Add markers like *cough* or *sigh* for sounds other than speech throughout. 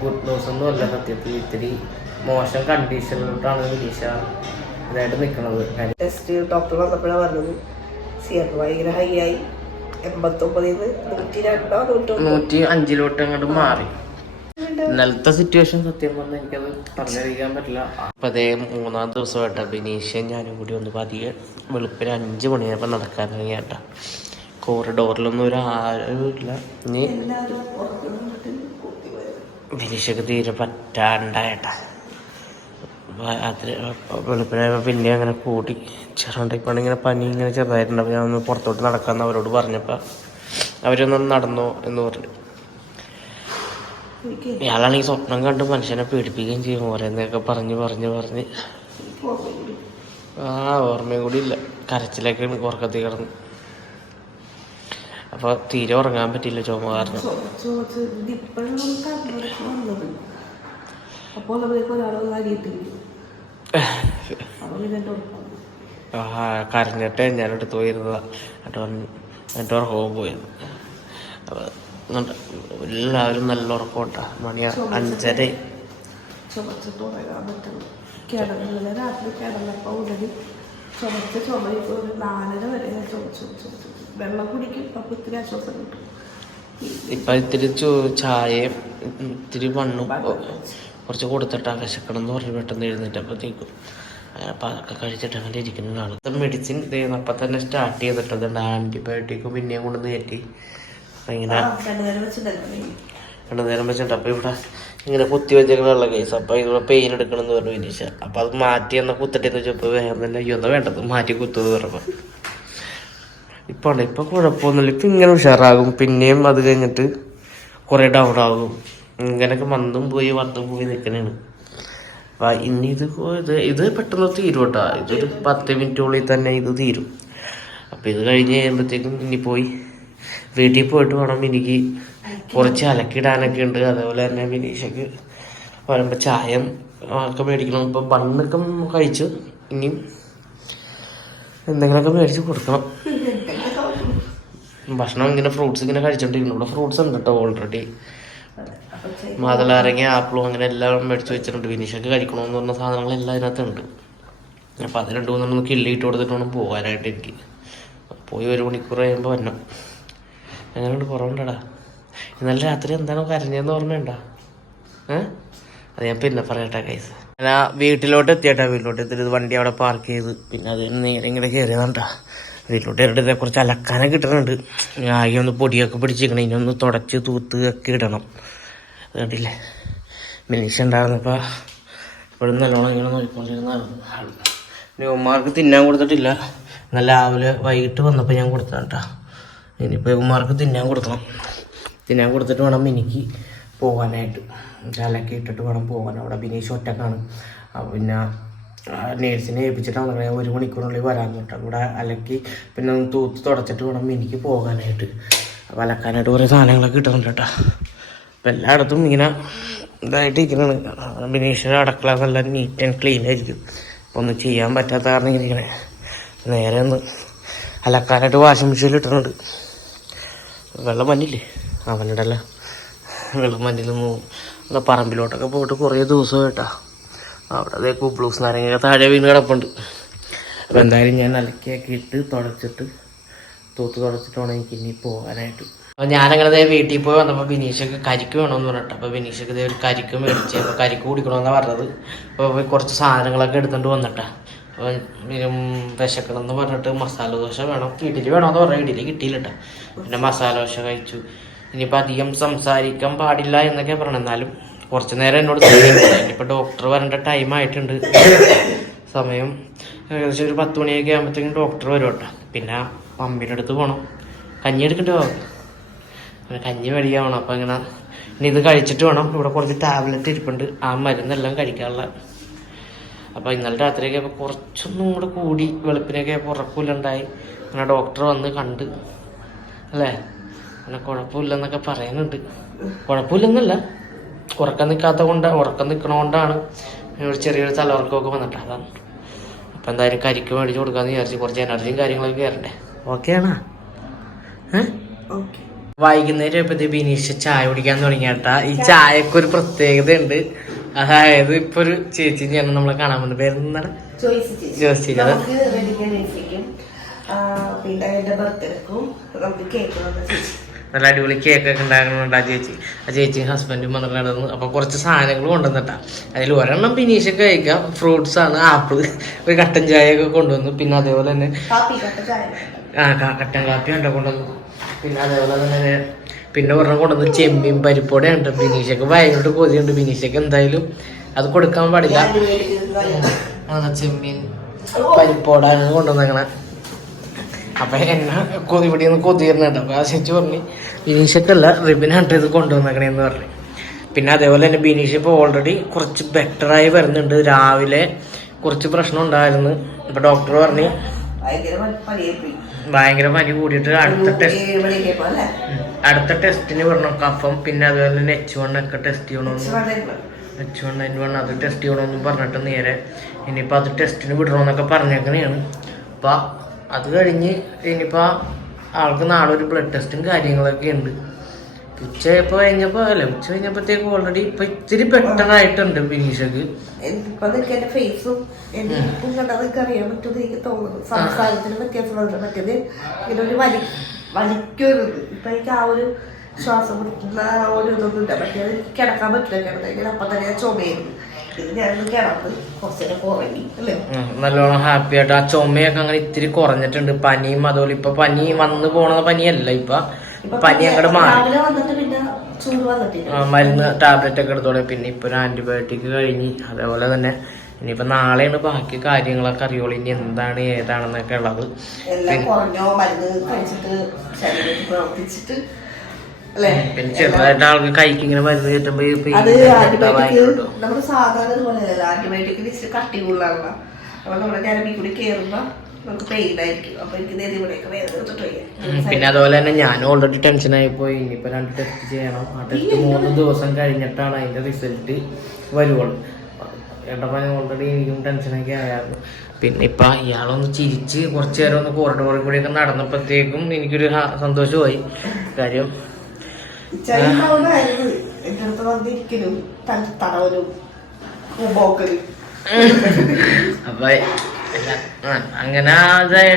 Good news ഒന്നും അല്ല സത്യത്തിൽ ഇത്തിരി മോശം കണ്ടീഷനിലോട്ടാണ് വിദേശ ഇതായിട്ട് നിൽക്കുന്നത് ടെസ്റ്റ് ഡോക്ടർ വന്നപ്പോഴാണ് പറഞ്ഞത് സി എം ഭയങ്കര ഹൈ ആയി. എൺപത്തൊമ്പതിൽ നൂറ്റി രണ്ടോ നൂറ്റൊന്നോ നൂറ്റി അഞ്ചിലോട്ട് അങ്ങോട്ട് മാറി. ഇന്നലത്തെ സിറ്റുവേഷൻ സത്യം പറഞ്ഞാൽ എനിക്കത് പറഞ്ഞറിയിക്കാൻ പറ്റില്ല. അപ്പൊ അതേ മൂന്നാം ദിവസമായിട്ടാ ബിനീഷയും ഞാനും കൂടി ഒന്ന് പതിയെ വെളുപ്പിന് അഞ്ച് മണിയായപ്പോൾ നടക്കാൻ ഇറങ്ങിയാട്ടാ കോറിഡോറിലൊന്നും ഒരു ആരും ഇല്ല. ഇനി ബിനീഷക്ക് തീരെ പറ്റാണ്ടായിട്ടാ. രാത്രി വെളുപ്പിനായപ്പോൾ പിന്നെ അങ്ങനെ കൂട്ടി ചെറുണ്ടായിപ്പോൾ ഇങ്ങനെ പനി ഇങ്ങനെ ചെറുതായിട്ടുണ്ട്. അപ്പോൾ ഞാൻ ഒന്ന് പുറത്തോട്ട് നടക്കാമെന്ന് അവരോട് പറഞ്ഞപ്പോൾ അവരൊന്നും നടന്നോ എന്ന് പറഞ്ഞു. ഇയാളാണെങ്കിൽ സ്വപ്നം കണ്ട് മനുഷ്യനെ പേടിപ്പിക്കുകയും ചെയ്യും. ഓരോന്നൊക്കെ പറഞ്ഞ് പറഞ്ഞ് പറഞ്ഞ്. ആ ഓർമ്മയും കൂടി ഇല്ല. കരച്ചിലൊക്കെ ഉറക്കത്തിൽ കിടന്ന്. അപ്പോൾ തീരെ ഉറങ്ങാൻ പറ്റില്ല ചുമ കാരണം കരഞ്ഞിട്ട് ഞാൻ എടുത്ത് പോയിരുന്നതാ. എന്നിട്ട് പറഞ്ഞു എന്നിട്ട് ഉറക്കവും അപ്പോൾ എന്നിട്ട് എല്ലാവരും നല്ല ഉറക്കമുണ്ടാ മണി അഞ്ചര ചുമച്ചിട്ട് ഉറങ്ങാൻ പറ്റുള്ളൂ. കിടന്നില്ല. രാത്രി കിടന്നപ്പോൾ ഉടനെ ചുമച്ച് ചുമ ഇപ്പൊ ഒരു നാലര വരെ ഞാൻ ചുമച്ചു ചുമച്ചു. വെള്ളം കുടിക്കും അപ്പോൾ ഇത്തിരി ആശ്വാസം കിട്ടും. ഇപ്പം ഇത്തിരി ചായയും ഇത്തിരി മണ്ണും കുറച്ച് കൊടുത്തിട്ട് വിശക്കണം എന്ന് പറഞ്ഞ് പെട്ടെന്ന് എഴുന്നേറ്റപ്പോഴത്തേക്കും അപ്പം അതൊക്കെ കഴിച്ചിട്ട് അങ്ങനെ ഇരിക്കുന്നതാണ്. മെഡിസിൻ അപ്പം തന്നെ സ്റ്റാർട്ട് ചെയ്തിട്ടുണ്ട് ആന്റിബയോട്ടിക്കും പിന്നെയും കൊണ്ടുവന്ന് കയറ്റി. അപ്പം ഇങ്ങനെ രണ്ടു നേരം വെച്ചിട്ടുണ്ട് അപ്പോൾ ഇവിടെ ഇങ്ങനെ കുത്തി വെച്ചേക്കുള്ള കേസ് അപ്പോൾ ഇവിടെ പെയിൻ എടുക്കണമെന്ന് പറഞ്ഞു വിനീഷ. അപ്പോൾ അത് മാറ്റി എന്നാൽ കുത്തട്ടെന്ന് വെച്ചപ്പോൾ വേറെ തന്നെ അയ്യോ എന്താ വേണ്ടത്? മാറ്റി കുത്തുമെന്ന് പറഞ്ഞപ്പോൾ ഇപ്പോൾ ഇപ്പൊ കുഴപ്പമൊന്നുമില്ല. ഇപ്പം ഇങ്ങനെ ഉഷാറാകും. പിന്നെയും അത് കഴിഞ്ഞിട്ട് കുറേ ഡൗൺ ആകും. ഇങ്ങനെയൊക്കെ മന്ദം പോയി വന്നും പോയി നിൽക്കണേണ്. അപ്പം ഇനി ഇത് ഇത് ഇത് പെട്ടെന്ന് തീരും കേട്ടോ. ഇതൊരു പത്ത് മിനിറ്റുള്ളിൽ തന്നെ ഇത് തീരും. അപ്പം ഇത് കഴിഞ്ഞ് കഴിയുമ്പോഴത്തേക്കും ഇനി പോയി വീട്ടിൽ പോയിട്ട് വേണം എനിക്ക് കുറച്ച് അലക്കിടാനൊക്കെ ഉണ്ട്. അതേപോലെ തന്നെ വിനീഷക്ക് വരുമ്പോൾ ചായം ഒക്കെ മേടിക്കണം. ഇപ്പം ബണ്ണൊക്കെ കഴിച്ചു ഇനിയും എന്തെങ്കിലുമൊക്കെ മേടിച്ച് കൊടുക്കണം. ഭക്ഷണം ഇങ്ങനെ ഫ്രൂട്ട്സ് ഇങ്ങനെ കഴിച്ചോണ്ടിരിക്കുന്നു. ഇവിടെ ഫ്രൂട്ട്സ് ഉണ്ട് കേട്ടോ ഓൾറെഡി മാതളാരങ്ങ ആപ്പിളും അങ്ങനെ എല്ലാം മേടിച്ച് വെച്ചിട്ടുണ്ട്. വിനീഷൊക്കെ കഴിക്കണമെന്ന് പറഞ്ഞ സാധനങ്ങളെല്ലാം അതിനകത്തുണ്ട്. അപ്പോൾ അത് രണ്ട് മൂന്നെണ്ണം ഒന്ന് കിള്ളിയിട്ട് കൊടുത്തിട്ട് വേണം പോകാനായിട്ട് എനിക്ക്. പോയി ഒരു മണിക്കൂർ കഴിയുമ്പോൾ വരണം. കൊണ്ട് കുറവുണ്ടടാ? ഇന്നലെ രാത്രി എന്താണ് കരഞ്ഞതെന്ന് ഓർമ്മയുണ്ടാ? ഏഹ് അത് ഞാൻ പിന്നെ പറയട്ടെ കൈസ് ഞാൻ വീട്ടിലോട്ട് എത്തിയട്ടാ. വീട്ടിലോട്ട് എത്തിയിട്ട് വണ്ടി അവിടെ പാർക്ക് ചെയ്ത്. പിന്നെ അത് നേരെ ഇങ്ങനെ കയറിയതാണ്ടാ വീട്ടിലോട്ട് കയറിയിട്ട് കുറച്ച് അലക്കാനൊക്കെ ഇട്ടിട്ടുണ്ട്. ആകെ ഒന്ന് പൊടിയൊക്കെ പിടിച്ചിരിക്കണം. ഇനി ഒന്ന് തുടച്ച് തൂത്ത് ഒക്കെ ഇടണം. അതുകൊണ്ടില്ലേ മിനിഷ ഉണ്ടായിരുന്നപ്പോൾ ഇപ്പോഴും നല്ലോണം ഇങ്ങനെ നോക്കിക്കൊണ്ടിരുന്നായിരുന്നു ന്യൂമാർക്ക് തിന്നാൻ കൊടുത്തിട്ടില്ല. നല്ല രാവിലെ വൈകിട്ട് വന്നപ്പോൾ ഞാൻ കൊടുത്തതാണ് കേട്ടോ. ഇനിയിപ്പോൾ യുവമാർക്ക് തിന്നാൻ കൊടുക്കണം. തിന്നാൻ കൊടുത്തിട്ട് വേണം എനിക്ക് പോകാനായിട്ട്. ചാലൊക്കെ ഇട്ടിട്ട് വേണം പോകാൻ. അവിടെ ബിനീഷ് ഒറ്റക്കാണ്. പിന്നെ നേഴ്സിനെ ഏൽപ്പിച്ചിട്ടാണ് പറഞ്ഞത് ഒരു മണിക്കൂറിനുള്ളിൽ വരാൻ കേട്ടോ ഇവിടെ അലക്കി പിന്നെ ഒന്ന് തൂത്ത് തുടച്ചിട്ട് വേണം എനിക്ക് പോകാനായിട്ട്. അപ്പോൾ അലക്കാനായിട്ട് കുറേ സാധനങ്ങളൊക്കെ കിട്ടുന്നുണ്ട് കേട്ടോ. അപ്പം എല്ലായിടത്തും ഇങ്ങനെ ഇതായിട്ട് ഇരിക്കുന്നതാണ് ബിനീഷിന്റെ അടക്കള നല്ല നീറ്റ് ആൻഡ് ക്ലീൻ ആയിരിക്കും. അപ്പോൾ ഒന്നും ചെയ്യാൻ പറ്റാത്ത കാരണം ഇങ്ങനെ ഇരിക്കണേ. നേരെ ഒന്ന് അലക്കാനായിട്ട് വാഷിംഗ് മെഷീനിൽ ഇട്ടിട്ടുണ്ട്. വെള്ളം മഞ്ഞില്ലേ മഞ്ഞിടല്ല വെള്ളം മഞ്ഞിൽ നിന്ന് പറമ്പിലോട്ടൊക്കെ പോയിട്ട് കുറേ ദിവസമായിട്ടാ. അവിടെ അതേ കുബ്ലൂസ് നാരങ്ങ താഴെ വീണ് കിടപ്പുണ്ട്. അപ്പോൾ എന്തായാലും ഞാൻ അലക്കിയൊക്കെ ഇട്ട് തുടച്ചിട്ട് തൂത്ത് തുടച്ചിട്ട് വേണം എനിക്ക് ഇനി പോകാനായിട്ട്. അപ്പം ഞാനങ്ങനെ ദേ വീട്ടിൽ പോയി വന്നപ്പോൾ ബിനീഷക്ക് കരിക്ക് വേണമെന്ന് പറഞ്ഞിട്ട്. അപ്പോൾ ബിനീഷക്ക് ദേ ഒരു കരിക്ക് മേടിച്ച് അപ്പോൾ കരിക്ക് കുടിക്കണമെന്നാണ് പറഞ്ഞത്. അപ്പോൾ പോയി കുറച്ച് സാധനങ്ങളൊക്കെ എടുത്തുകൊണ്ട് വന്നിട്ടാ. അപ്പോൾ ഇനിയും വിശക്കണമെന്ന് പറഞ്ഞിട്ട് മസാല ദോശ വേണം. ഇഡ്ഡലി വേണമെന്ന് പറഞ്ഞാൽ ഇഡ്ഡലി കിട്ടിയില്ല ട്ടോ. പിന്നെ മസാല ദോശ കഴിച്ചു. ഇനിയിപ്പോൾ അധികം സംസാരിക്കാൻ പാടില്ല എന്നൊക്കെ പറഞ്ഞു എന്നാലും കുറച്ച് നേരം എന്നോട് ഇപ്പൊ ഡോക്ടർ വരേണ്ട ടൈം ആയിട്ടുണ്ട്. സമയം ഏകദേശം ഒരു പത്ത് മണിയൊക്കെ ആകുമ്പോഴത്തേക്കും ഡോക്ടർ വരും കേട്ടോ. പിന്നെ മമ്മിയുടെ അടുത്ത് പോകണം കഞ്ഞി എടുക്കണ്ടോ? കഞ്ഞി മേടിക്കാൻ വേണം അപ്പം ഇങ്ങനെ ഇനി ഇത് കഴിച്ചിട്ട് വേണം. ഇവിടെ കുറച്ച് ടാബ്ലറ്റ് ഇരിപ്പുണ്ട്. ആ മരുന്നെല്ലാം കഴിക്കാനുള്ള. അപ്പോൾ ഇന്നലെ രാത്രിയൊക്കെ അപ്പോൾ കുറച്ചൊന്നും കൂടെ കൂടി വെളുപ്പിനൊക്കെ ഉറപ്പില്ലുണ്ടായി അങ്ങനെ ഡോക്ടർ വന്ന് കണ്ട്. അല്ലേ? അങ്ങനെ കുഴപ്പമില്ലെന്നൊക്കെ പറയുന്നുണ്ട്. കുഴപ്പമില്ലെന്നല്ല. ഉറക്കം നിൽക്കാത്ത കൊണ്ട് ഉറക്കം നിൽക്കണോണ്ടാണ് ഒരു ചെറിയൊരു തലവർക്കമൊക്കെ വന്നിട്ട് അതാണ്. അപ്പം എന്തായാലും കരിക്ക് മേടിച്ച് കൊടുക്കാമെന്ന് വിചാരിച്ച് കുറച്ച് എനർജിയും കാര്യങ്ങളൊക്കെ കയറണ്ടേ ഓക്കെ ആണോ? ഏഹ് ഓക്കെ വൈകുന്നേരം ആയപ്പോഴത്തേ ബിനീഷ് ചായ കുടിക്കാൻ തുടങ്ങിയാട്ടാ ഈ ചായക്ക് ഒരു പ്രത്യേകത ഉണ്ട്. അതായത് ഇപ്പൊ ഒരു ചേച്ചി ഞാൻ നമ്മളെ കാണാൻ വന്നു. പേരെന്താണ്? ചോയ്സ് ചേച്ചി. ജോസ് പിന്നെ ബർത്ത് ബർത്ത്ഡേക്കും നമുക്ക് കേക്ക് നല്ല അടിപൊളി കേക്ക് ഒക്കെ ഉണ്ടാക്കുന്നുണ്ട് ആ ചേച്ചി. ആ ചേച്ചിയും ഹസ്ബൻഡും വന്നിട്ടുണ്ടായിരുന്നു അപ്പൊ കുറച്ച് സാധനങ്ങൾ കൊണ്ടുവന്നിട്ടാ. അതിൽ ഒരെണ്ണം ബിനീഷൊക്കെ കഴിക്കാം. ഫ്രൂട്ട്സ് ആണ്. ആപ്പിൾ ഒരു കട്ടൻ ചായ ഒക്കെ കൊണ്ടുവന്നു. പിന്നെ അതേപോലെ തന്നെ ആ കട്ടൻ കാപ്പി ഉണ്ട് കൊണ്ടുവന്നു. പിന്നെ അതേപോലെ തന്നെ പിന്നെ ഒരെണ്ണം കൊണ്ടുവന്നു. ചെമ്മീൻ പരിപ്പോടെ ഉണ്ട് ബിനീഷൊക്കെ ഭയങ്കര കൊതിയുണ്ട് ബിനീഷൊക്കെ എന്തായാലും അത് കൊടുക്കാൻ പാടില്ല. ചെമ്മീൻ പരിപ്പോടാണ് കൊണ്ടുവന്നേക്കണ. അപ്പൊ എന്നെ കൊതി ഇവിടെ നിന്ന് കൊതിയിരുന്നുണ്ട് അപ്പൊ ആ ചേച്ചി പറഞ്ഞു ബിനീഷക്കല്ല റിബിനായിട്ട് ഇത് കൊണ്ടുവന്നേക്കണേന്ന് പറഞ്ഞു. പിന്നെ അതേപോലെ തന്നെ ബിനീഷ് ഇപ്പോൾ ഓൾറെഡി കുറച്ച് ബെറ്റർ ആയി വരുന്നുണ്ട്. രാവിലെ കുറച്ച് പ്രശ്നം ഉണ്ടായിരുന്നു. ഇപ്പൊ ഡോക്ടർ പറഞ്ഞു ഭയങ്കര പനി കൂടിയിട്ട് അടുത്ത ടെസ്റ്റ് അടുത്ത ടെസ്റ്റിന് പറഞ്ഞു കഫം പിന്നെ അതുപോലെ തന്നെ എച്ച് വൺ ഒക്കെ ടെസ്റ്റ് ചെയ്യണമെന്ന്. എച്ച് വൺ എൻ വൺ അത് ടെസ്റ്റ് ചെയ്യണമെന്നും പറഞ്ഞിട്ട് നേരെ ഇനിയിപ്പോൾ അത് ടെസ്റ്റിന് വിടണമെന്നൊക്കെ പറഞ്ഞേക്കണേയാണ് അപ്പം അത് കഴിഞ്ഞ് ഇനിയിപ്പോൾ ആൾക്ക് നാളെ ഒരു ബ്ലഡ് ടെസ്റ്റും കാര്യങ്ങളൊക്കെ ഉണ്ട്. ഉച്ച ഉച്ചയപ്പോൾ കഴിഞ്ഞപ്പോൾ അല്ല ഉച്ച കഴിഞ്ഞപ്പോഴത്തേക്ക് ഓൾറെഡി ഇപ്പം ഇത്തിരി ബെറ്റർ ആയിട്ടുണ്ട് ബിനീഷക്ക് ഇപ്പൊ ഫേസും എന്റെ ഇപ്പം കണ്ടാൽ നിനക്ക് അറിയാൻ പറ്റുമെന്ന് എനിക്ക് തോന്നുന്നു. സംസാരത്തിന് വ്യത്യാസമുണ്ട് മറ്റേത് ഇങ്ങനെ ഒരു വലി വലിക്കൊരുത് ഇപ്പൊ എനിക്ക് ആ ഒരു ശ്വാസം പിടിക്കുന്ന ആ ഒരു ഇതൊന്നും ഇല്ല മറ്റേത് അത് കിടക്കാൻ പറ്റില്ല. കിടന്നെങ്കിൽ അപ്പൊ തന്നെ ചുമയായിരുന്നു നല്ലോണം ഹാപ്പി ആയിട്ട്. ആ ചുമയൊക്കെ അങ്ങനെ ഇത്തിരി കുറഞ്ഞിട്ടുണ്ട്. പനിയും അതുപോലെ. ഇപ്പൊ പനി വന്നു പോണ പനിയല്ല ഇപ്പൊ. പനി അങ്ങോട്ട് മാറി. മരുന്ന് ടാബ്ലറ്റ് ഒക്കെ എടുത്തോളെ. പിന്നെ ഇപ്പൊ ഒരു ആന്റിബയോട്ടിക് കഴിഞ്ഞ്. അതേപോലെ തന്നെ ഇനിയിപ്പോ നാളെയാണ് ബാക്കി കാര്യങ്ങളൊക്കെ അറിയുള്ളൂ. ഇനി എന്താണ് ഏതാണെന്നൊക്കെ ഉള്ളത്. പിന്നെ ചെറുതായിട്ട് ആൾക്ക് കൈക്ക് ഇങ്ങനെ മരുന്ന് കയറ്റുമ്പോ അത് ആന്റിബയോട്ടിക് നമ്മുടെ സാധാരണ പോലെ കട്ടി അപ്പൊ നമ്മുടെ ഞരമ്പി കൂടി കയറുമ്പോ പിന്നെ അതുപോലെ തന്നെ ഞാൻ ഓൾറെഡി ടെൻഷൻ ആയി പോയി. ഇനിയിപ്പോ രണ്ട് ടെസ്റ്റ് ചെയ്യണം. ആ ടെസ്റ്റ് മൂന്ന് ദിവസം കഴിഞ്ഞിട്ടാണ് അതിന്റെ റിസൾട്ട് വരുവുള്ളൂ ഏട്ടപ്പന ഓൾറെഡി എനിക്കും ടെൻഷനൊക്കെ ആയിരുന്നു പിന്നെ ഇപ്പൊ ഇയാളൊന്ന് ചിരിച്ച് കുറച്ചു നേരം ഒന്ന് കോറിഡോറിൽ കൂടിയൊക്കെ നടന്നപ്പോഴത്തേക്കും എനിക്കൊരു സന്തോഷമായി. കാര്യം ചരിണ്ടാവുന്നതായിരുന്നു എന്റെ അടുത്ത് വന്നിരിക്കലും തൻ- തടവലും പോക്കലും. അപ്പൊ അങ്ങനെ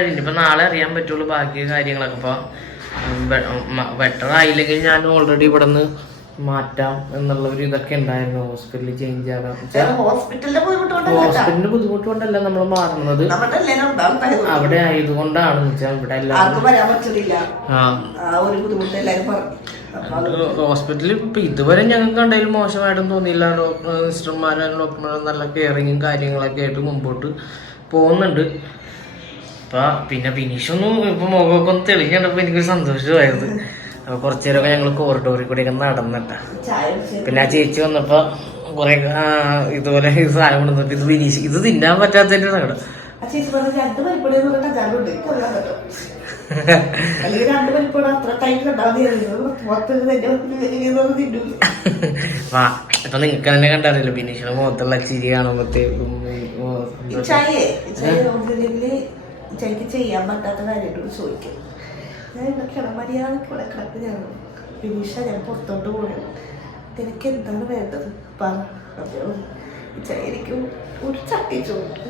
ഇനിയിപ്പോ നാളെ അറിയാൻ പറ്റുള്ളൂ ബാക്കി കാര്യങ്ങളൊക്കെ. അപ്പൊ ബെറ്റർ ആയില്ലെങ്കിൽ ഞാൻ ഓൾറെഡി ഇവിടെ നിന്ന് മാറ്റാം എന്നുള്ള ഒരു ഇതൊക്കെ ഉണ്ടായിരുന്നു. ഹോസ്പിറ്റലിൽ ചേഞ്ച് ആകാം ഹോസ്പിറ്റലിന്റെ ബുദ്ധിമുട്ട് കൊണ്ടല്ല നമ്മൾ മാറുന്നത്. അവിടെ ആയതുകൊണ്ടാണ് വെച്ചാൽ ഇവിടെ എല്ലാവരും ഹോസ്പിറ്റലിൽ ഇപ്പൊ ഇതുവരെ ഞങ്ങൾക്ക് എന്തെങ്കിലും മോശമായിട്ടും തോന്നിയില്ല. ഡോക്ടർ സിസ്റ്റർമാരും ഡോക്ടർമാരും നല്ല കെയറിങ്ങും കാര്യങ്ങളൊക്കെ ആയിട്ട് മുമ്പോട്ട് പോകുന്നുണ്ട്. അപ്പൊ പിന്നെ ഫിനിഷൊന്നും ഇപ്പൊ മുഖമൊക്കെ ഒന്ന് തെളിക്കണ്ടപ്പോ എനിക്കൊരു സന്തോഷമായത് അപ്പൊ കുറച്ചു നേരമൊക്കെ ഞങ്ങൾ കോറിഡോറിൽ കൂടെ ഒക്കെ നടന്നിട്ട. പിന്നെ ആ ചേച്ചി വന്നപ്പോ കുറെ ഇതുപോലെ സാധനം കൊണ്ടുവന്നപ്പോ ഇത് ഫിനിഷ് ഇത് തിന്നാൻ പറ്റാത്തതിന്റെ വാ ഇപ്പൊ നിങ്ങക്ക് തന്നെ കണ്ടറിയില്ല ബിനീഷിന്റെ മുഖത്തുള്ള ചിരി കാണുമ്പോഴത്തേക്കും ചായക്ക് ചെയ്യാൻ പറ്റാത്ത കാര്യമായിട്ട് ചോദിക്കും. ഞാൻ ഇവിടെ കിടമര്യാദക്ക് ഇവിടെ കിടക്ക് ഞാൻ ബിനീഷ ഞാൻ പുറത്തോട്ട് പോകണം നിനക്ക് എന്താണ് വേണ്ടത്? പറ. എനിക്ക് ഒരു ചട്ടി ചോദിക്കും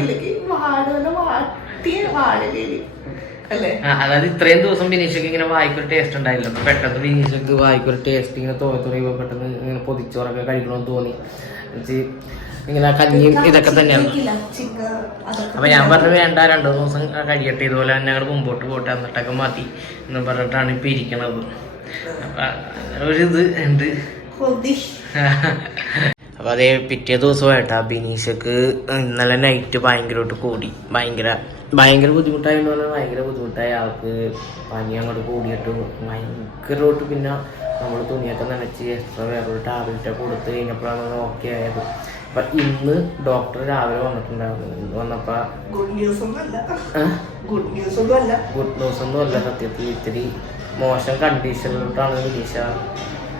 ഇല്ലെങ്കിൽ വാടുന്ന വാട്ടിയ ആ, അതായത് ഇത്രയും ദിവസം ബിനീഷക്ക് ഇങ്ങനെ വായിക്കൊരു ടേസ്റ്റ് ഉണ്ടായില്ല. അപ്പൊ പെട്ടെന്ന് ബിനീഷക്ക് വായിക്കൊരു ടേസ്റ്റ് ഇങ്ങനെ തോന്നി തുടങ്ങിയപ്പോ പെട്ടെന്ന് ഇങ്ങനെ പൊതിച്ചോറൊക്കെ കഴിക്കണമെന്ന് തോന്നി. ഇങ്ങനെ കഞ്ഞിയും ഇതൊക്കെ തന്നെയാണ്. അപ്പൊ ഞാൻ പറഞ്ഞു വേണ്ട രണ്ടു ദിവസം കഴിയട്ടെ ഇതുപോലെ തന്നെ ഞങ്ങൾ മുമ്പോട്ട് പോട്ടെ എന്നിട്ടൊക്കെ മാറ്റി എന്ന് പറഞ്ഞിട്ടാണ് ഇപ്പൊ ഇരിക്കണത്. ഒരു ഇത് ഉണ്ട്. അപ്പൊ അതേ പിറ്റേ ദിവസമായിട്ടാ ബിനീഷക്ക് ഇന്നലെ നൈറ്റ് ഭയങ്കരമായിട്ട് കൂടി ഭയങ്കര ഭയങ്കര ബുദ്ധിമുട്ടായെന്ന് പറഞ്ഞാൽ ഭയങ്കര ബുദ്ധിമുട്ടായി. ആൾക്ക് പനി അങ്ങോട്ട് കൂടിയിട്ട് ഭയങ്കരമായിട്ട് പിന്നെ നമ്മൾ തുണിയൊക്കെ നനച്ച് എക്സ്ട്രാ വേറൊരു ടാബ്ലറ്റ് കൊടുത്ത് കഴിഞ്ഞപ്പോഴാണ് ഓക്കെ ആയത്. അപ്പൊ ഇന്ന് ഡോക്ടർ രാവിലെ വന്നിട്ടുണ്ടായിരുന്നു. വന്നപ്പോൾ വന്നപ്പോ ഗുഡ് ന്യൂസ് ഒന്നുമല്ല. ഗുഡ് ന്യൂസ് ഒന്നും അല്ല ഗുഡ് ന്യൂസ് ഒന്നും അല്ല സത്യത്തിൽ ഇത്തിരി മോശം കണ്ടീഷനിലോട്ടാണ് വിനീഷ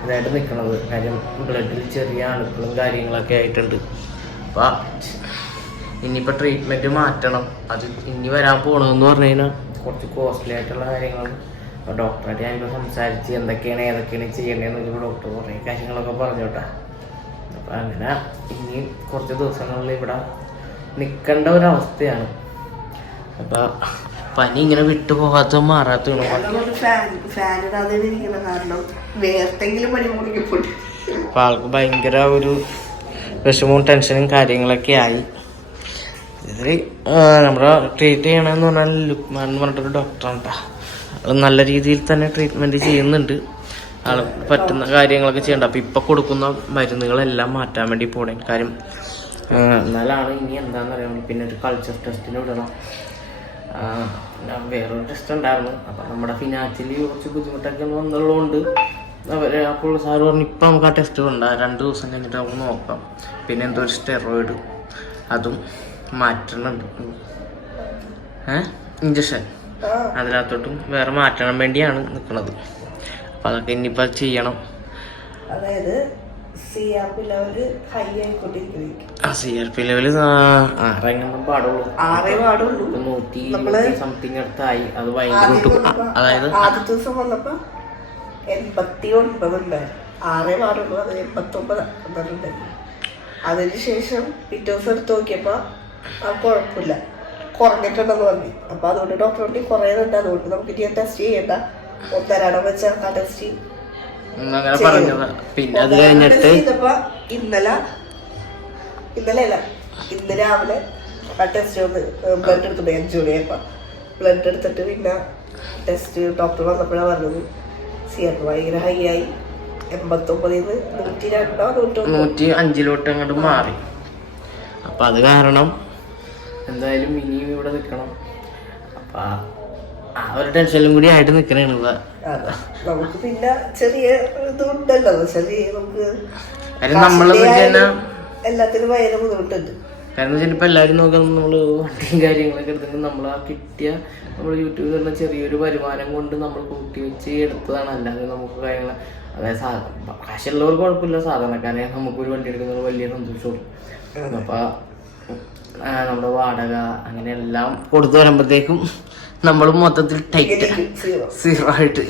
ഇതായിട്ട് നിൽക്കുന്നത് കാര്യം ബ്ലഡിൽ ചെറിയ അണുക്കളും കാര്യങ്ങളൊക്കെ ആയിട്ടുണ്ട്. അപ്പൊ ഇനിയിപ്പോൾ ട്രീറ്റ്മെന്റ് മാറ്റണം. അത് ഇനി വരാൻ പോകണമെന്ന് പറഞ്ഞു കഴിഞ്ഞാൽ കുറച്ച് കോസ്റ്റ്ലി ആയിട്ടുള്ള കാര്യങ്ങളാണ്. അപ്പോൾ ഡോക്ടറായിട്ട് ഞാനിപ്പോൾ സംസാരിച്ച് എന്തൊക്കെയാണ് ഏതൊക്കെയാണ് ചെയ്യേണ്ടതെന്ന് ഡോക്ടർ കുറേ കാര്യങ്ങളൊക്കെ പറഞ്ഞു കേട്ടോ. അപ്പം അങ്ങനെ ഇനി കുറച്ച് ദിവസങ്ങളിൽ ഇവിടെ നിൽക്കേണ്ട ഒരവസ്ഥയാണ്. അപ്പം പനി ഇങ്ങനെ വിട്ടു പോകാത്ത മാറാത്ത അപ്പം ആൾക്ക് ഭയങ്കര ഒരു വിഷമവും ടെൻഷനും കാര്യങ്ങളൊക്കെ ആയി. ഇതിൽ നമ്മുടെ ട്രീറ്റ് ചെയ്യണമെന്ന് പറഞ്ഞാൽ ലുക്മാൻ എന്ന് പറഞ്ഞിട്ടൊരു ഡോക്ടറാണ് കേട്ടോ നല്ല രീതിയിൽ തന്നെ ട്രീറ്റ്മെന്റ് ചെയ്യുന്നുണ്ട്. ആൾ പറ്റുന്ന കാര്യങ്ങളൊക്കെ ചെയ്യണ്ട. അപ്പം ഇപ്പം കൊടുക്കുന്ന മരുന്നുകളെല്ലാം മാറ്റാൻ വേണ്ടി പോണേ. കാര്യം എന്നാലാണ് ഇനി എന്താണെന്ന് അറിയാൻ പിന്നെ ഒരു കൾച്ചർ ടെസ്റ്റിന് വിടണം. വേറൊരു ടെസ്റ്റ് ഉണ്ടായിരുന്നു. അപ്പം നമ്മുടെ ഫിനാൻഷ്യലി കുറച്ച് ബുദ്ധിമുട്ടൊക്കെ വന്നുള്ളതുകൊണ്ട് അവർ അപ്പോൾ സാർ പറഞ്ഞു ഇപ്പം നമുക്ക് ആ ടെസ്റ്റ് വേണ്ട രണ്ട് ദിവസം കഴിഞ്ഞിട്ട് നമുക്ക് നോക്കാം. പിന്നെ എന്തോ ഒരു സ്റ്റെറോയിഡ് അതും മാറ്റണുണ്ട് ഇഞ്ചക്ഷൻ. അതിനകത്തോട്ടും വേറെ മാറ്റണം വേണ്ടിയാണ് നിൽക്കുന്നത് അപ്പം അതൊക്കെ ഇനിയിപ്പോൾ ചെയ്യണം. അതായത് C R P level high ആ സി ആർ പി ലെവൽ ആറെങ്ങാനും പാടുള്ളൂ. ആറേ പാടുള്ളൂ. ഇപ്പൊ നൂറ്റി നമ്മൾ സംതിങ് അടുത്തായി. അത് ഭയങ്കര അതായത് ദിവസം വന്നപ്പോ എൺപത്തി ഒൻപത് ഉണ്ടായിരുന്നു ആറേ പാടുള്ളൂ അത് എൺപത്തി ഒമ്പത് ഉണ്ടായിരുന്നു അതിനുശേഷം പിറ്റേ ദിവസം എടുത്ത് നോക്കിയപ്പോ ആ കുഴപ്പമില്ല. കുറഞ്ഞിട്ടുണ്ടെന്ന് പറഞ്ഞു. അപ്പൊ അതുകൊണ്ട് ഡോക്ടർ വണ്ടി കുറയുന്നുണ്ട്. അതുകൊണ്ട് നമുക്ക് ഇനി ടെസ്റ്റ് ചെയ്യണ്ട. ഒന്നരാടം വെച്ച് ആ ടെസ്റ്റ് പിന്നെ അത് കഴിഞ്ഞിട്ട് ഇന്നലെ ഇന്നലെ അല്ല ഇന്ന് രാവിലെ ആ ടെസ്റ്റ് ഒന്ന് ബ്ലഡ് എടുത്തിട്ട് അഞ്ചു മണിയായപ്പോ ബ്ലഡ് എടുത്തിട്ട് പിന്നെ ടെസ്റ്റ് ഡോക്ടർ വന്നപ്പോഴാണ് പറഞ്ഞത്. സി ആർ ഭയങ്കര ഹൈ ആയി. എൺപത്തൊമ്പതിൽ നിന്ന് നൂറ്റി രണ്ടോ നൂറ്റി നൂറ്റി അഞ്ചിലോട്ട് അങ്ങോട്ട് മാറി. അപ്പൊ അത് കാരണം എന്തായാലും ഇനിയും ഇവിടെ നിൽക്കണം അപ്പം ആ ഒരു ടെൻഷനിലും കൂടി ആയിട്ട് നിൽക്കണേണ് ഇവ. നമുക്ക് പിന്നെ ചെറിയ ഇതുണ്ടല്ലോ ചെറിയ നമുക്ക് കാര്യം നമ്മളെ പറ്റി തന്നെ എല്ലാത്തിനും ഭയങ്കര ബുദ്ധിമുട്ടുണ്ട്. കാരണം വെച്ചാൽ ഇപ്പം എല്ലാവരും നോക്കുന്നത് നമ്മൾ വണ്ടിയും കാര്യങ്ങളൊക്കെ എടുത്തിട്ട് നമ്മൾ ആ കിട്ടിയ നമ്മൾ യൂട്യൂബിൽ തന്നെ ചെറിയൊരു വരുമാനം കൊണ്ട് നമ്മൾ കൂട്ടി വെച്ച് എടുത്തതാണ്. അല്ലാതെ നമുക്ക് കാര്യങ്ങൾ അതായത് സാധനം കാശുള്ളവർക്ക് കുഴപ്പമില്ല. സാധാരണക്കാരെ നമുക്കൊരു വണ്ടി എടുക്കുന്നത് വലിയ സന്തോഷമുള്ളൂ അപ്പം നമ്മുടെ വാടക അങ്ങനെ എല്ലാം കൊടുത്തു വരുമ്പോഴത്തേക്കും നമ്മൾ മൊത്തത്തിൽ ടൈറ്റ് സീറോ ആയിട്ട്.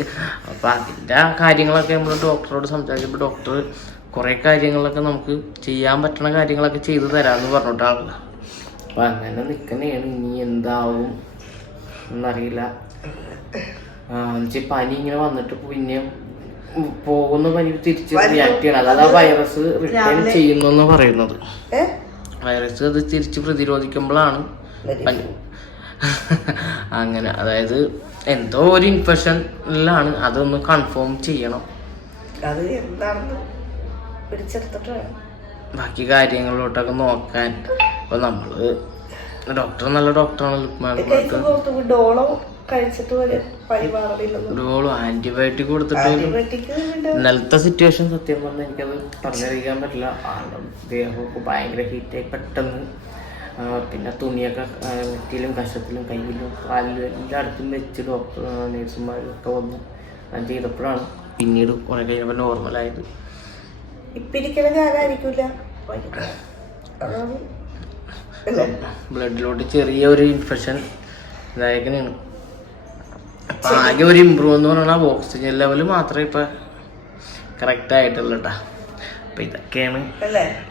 അപ്പം അതിന്റെ കാര്യങ്ങളൊക്കെ നമ്മൾ ഡോക്ടറോട് സംസാരിച്ചപ്പോൾ ഡോക്ടർ കുറേ കാര്യങ്ങളൊക്കെ നമുക്ക് ചെയ്യാൻ പറ്റുന്ന കാര്യങ്ങളൊക്കെ ചെയ്തു തരാമെന്ന് പറഞ്ഞിട്ടാണ് അപ്പം അങ്ങനെ നിൽക്കുന്നതാണ് ഇനി എന്താവും എന്നറിയില്ല. എന്നുവെച്ചാൽ പനി ഇങ്ങനെ വന്നിട്ട് പിന്നെയും പോകുന്ന പനി തിരിച്ച് റിയാക്ട് ചെയ്യണം. അതായത് ആ വൈറസ് റിട്ടേൺ ചെയ്യുന്നു പറയുന്നത്. വൈറസ് അത് തിരിച്ച് പ്രതിരോധിക്കുമ്പോഴാണ് *laughs* അങ്ങനെ അതായത് എന്തോ ഒരു ഇൻഫെക്ഷനിലാണ് അതൊന്ന് കൺഫേം ചെയ്യണം. അത് എന്താണെന്ന് പിടിച്ചെടുത്തിട്ട് ബാക്കി കാര്യങ്ങളിലോട്ടൊക്കെ നോക്കാൻ. ഇപ്പൊ നമ്മൾ ഡോക്ടർ നല്ല ഡോക്ടറാണ് ലുക്മാൻ ഡോളോ കഴിച്ചിട്ട് ആന്റിബയോട്ടിക് കൊടുത്തിട്ട് ഇന്നലത്തെ സിറ്റുവേഷൻ സത്യം പറഞ്ഞാൽ എനിക്കത് പറഞ്ഞറിയിക്കാൻ പറ്റില്ല. ദേഹമൊക്കെ ഭയങ്കര ഹീറ്റായി പെട്ടെന്ന്. പിന്നെ തുണിയൊക്കെ നെറ്റിയിലും കഷത്തിലും കയ്യിലും കാലിലും എല്ലായിടത്തും വെച്ച് ഡോക്ടർ നേഴ്സുമാരും ഒക്കെ വന്ന് അത് ചെയ്തപ്പോഴാണ് പിന്നീട് കുറെ കഴിയുമ്പോൾ നോർമലായത് ഇപ്പൊ ഇരിക്കണ ഞാനായിരിക്കൂല. അതാണ് അല്ലേ ബ്ലഡിലോട്ട് ചെറിയ ഒരു ഇൻഫെക്ഷൻ ഇതായേക്കണേണ് അപ്പൊ ആകെ ഒരു ഇമ്പ്രൂവ് എന്ന് പറഞ്ഞാൽ ഓക്സിജൻ ലെവൽ മാത്രമേ ഇപ്പൊ കറക്റ്റ് ആയിട്ടുള്ളൂ കേട്ടാ അപ്പൊ ഇതൊക്കെയാണ്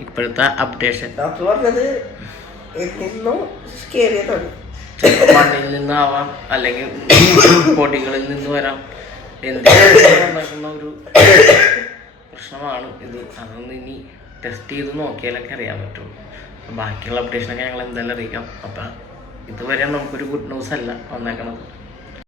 ഇപ്പോഴത്തെ അപ്ഡേഷൻ ഡോക്ടർ പറഞ്ഞത് മണ്ണിൽ നിന്നാവാം അല്ലെങ്കിൽ പൊടികളിൽ നിന്ന് വരാം. എന്തെങ്കിലും ഒരു പ്രശ്നമാണ് ഇത്. അതൊന്ന് ഇനി ടെസ്റ്റ് ചെയ്ത് നോക്കിയാലൊക്കെ അറിയാൻ പറ്റുള്ളൂ. ബാക്കിയുള്ള അപ്ഡേഷനൊക്കെ ഞങ്ങൾ എന്തായാലും അറിയിക്കാം. അപ്പം ഇതുവരെ നമുക്കൊരു ഗുഡ് ന്യൂസ് അല്ല വന്നേക്കണത്.